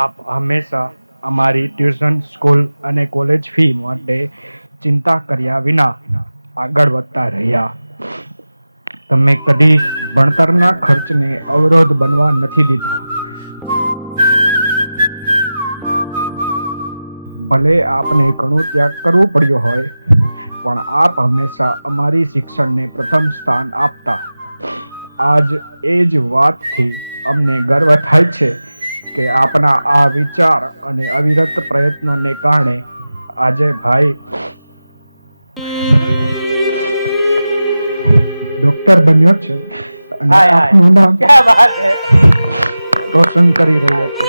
આપ હંમેશા અમારી ટ્યુશન, સ્કૂલ અને કોલેજ ફી માટે ચિંતા કર્યા વિના આગળ વધતા રહ્યા. તમે કદી ભણતરના ખર્ચને અવરોધ બનવા નથી દીધા. ભલે આપને ઘણું ત્યાગ કરવું પડ્યો હોય, પણ આપ હંમેશા અમારી શિક્ષણને પ્રથમ સ્થાન આપતા. આજ એ જ વાતથી અમને ગર્વ થાય છે કે આપના આ વિચાર અને અવિરત પ્રયત્નોને કારણે આજે ભાઈ ડોક્ટર બન્યો છે અને આપનું નામ રોશન કરી રહ્યો છે.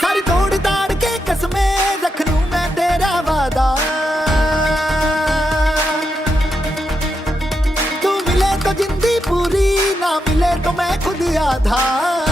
सारी तोड़ ताड़ के कसमें रख लूं मैं तेरा वादा, तू मिले तो जिंदगी पूरी, ना मिले तो मैं खुद आधा.